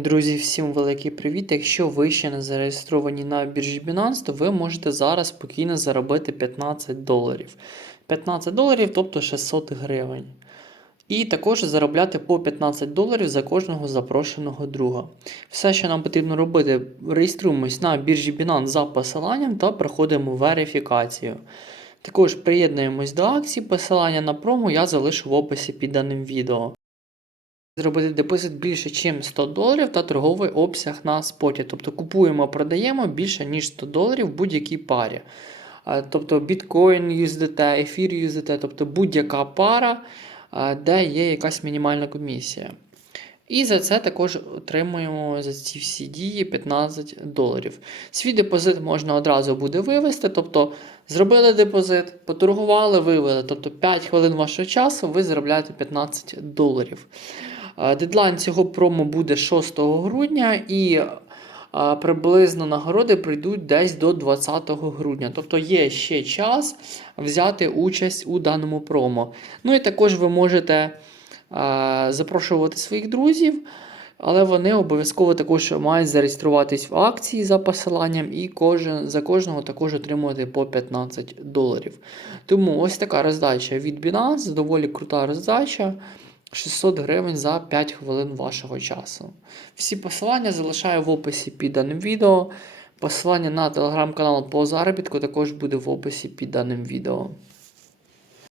Друзі, всім великий привіт! Якщо ви ще не зареєстровані на біржі Binance, то ви можете зараз спокійно заробити 15 доларів. 15 доларів, тобто 600 гривень. І також заробляти по 15 доларів за кожного запрошеного друга. Все, що нам потрібно робити, реєструємось на біржі Binance за посиланням та проходимо верифікацію. Також приєднуємось до акції. Посилання на промо я залишу в описі під даним відео зробити депозит більше, ніж 100 доларів та торговий обсяг на споті. Тобто купуємо, продаємо більше, ніж 100 доларів в будь-якій парі. Тобто Bitcoin USDT, ефір USDT, тобто будь-яка пара, де є якась мінімальна комісія. І за це також отримуємо за ці всі дії 15 доларів. Свій депозит можна одразу буде вивести, тобто зробили депозит, поторгували, вивели. Тобто 5 хвилин вашого часу ви заробляєте 15 доларів. Дедлайн цього промо буде 6 грудня і приблизно нагороди прийдуть десь до 20 грудня. Тобто є ще час взяти участь у даному промо. Ну і також ви можете запрошувати своїх друзів. Але вони обов'язково також мають зареєструватись в акції за посиланням, і кожен, за кожного також отримувати по 15 доларів. Тому ось така роздача від Binance, доволі крута роздача. 600 гривень за 5 хвилин вашого часу. Всі посилання залишаю в описі під даним відео. Посилання на телеграм-канал по заробітку також буде в описі під даним відео.